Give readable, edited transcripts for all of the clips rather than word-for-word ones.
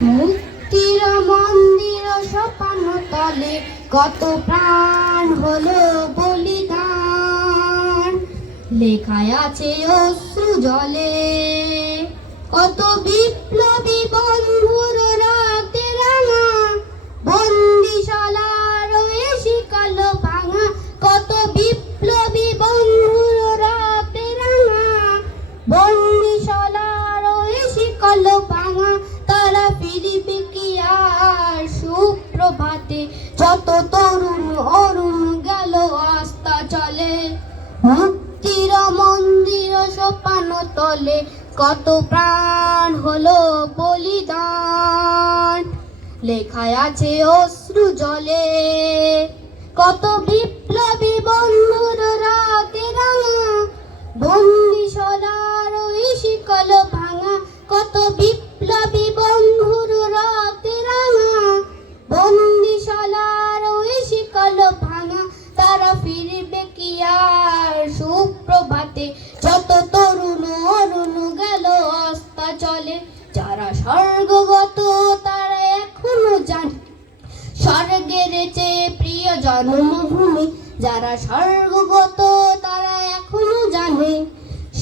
মুক্তির মন্দির সোপান তলে কত প্রাণ হলো বলিদান, লেখায় আছে অশ্রু জলে কত বিপ্লবী বন্ধুর রাতে রাঙা, বন্দিশালার শিকল ভাঙা, কত বিপ্লবী বন্ধুর রাতে রাঙা, বন্দিশালার শিকল ভাঙা। তারা ফিরিবে কি আর সুপ্রভাতে, যত তরুণ অরুণ গেল আস্থা চলে। মুক্তির মন্দির সোপান তলে কত প্রাণ হলো বলিদান, লেখায় আছে অশ্রু জলে কত বিপ্লবী বন্ধুর রাতে রাঙা, বন্দিশালার শিকল ভাঙা, কত বিপ্লবী বন্ধুর রাতে রাঙা, বন্দিশালার শিকল ভাঙা। তারা ফিরবে কি আর সুপ্রভাতে, যত তরুণ অরুণ গেল আস্থা চলে। যারা স্বর্গগত তারা এখনো জানে স্বর্গের চেয়ে প্রিয় জন্মভূমি, যারা স্বর্গগত তারা এখনো জানে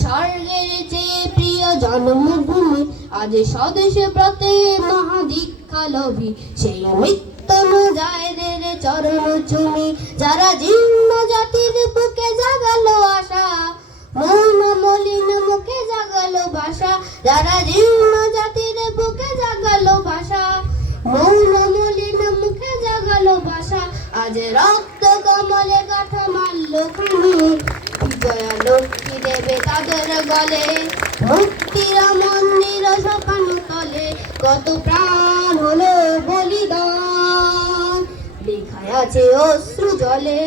স্বর্গের চেয়ে প্রিয় জন্মভূমি। আজ স্বদেশে ব্রতে মহাদীক্ষা লোভী সেই মৃত্যু মুজাহিদের চরণ চুমি, যারা জীর্ণ জাতির বুকে জাগালো আশা, মৌন মলিন মুখে জাগালো ভাষা, যারা জীর্ণ জাতির বুকে জাগালো ভাষা, মৌন মলিন মুখে জাগালো ভাষা। আজ রক্ত কমলে গাথা মারল খানি, বিজয়া লক্ষ্মী দেবে তাদের গলে। মুক্তির মন্দির সোপান তলে কত প্রাণ হলো বলিদান, লেখায় আছে অশ্রু জলে।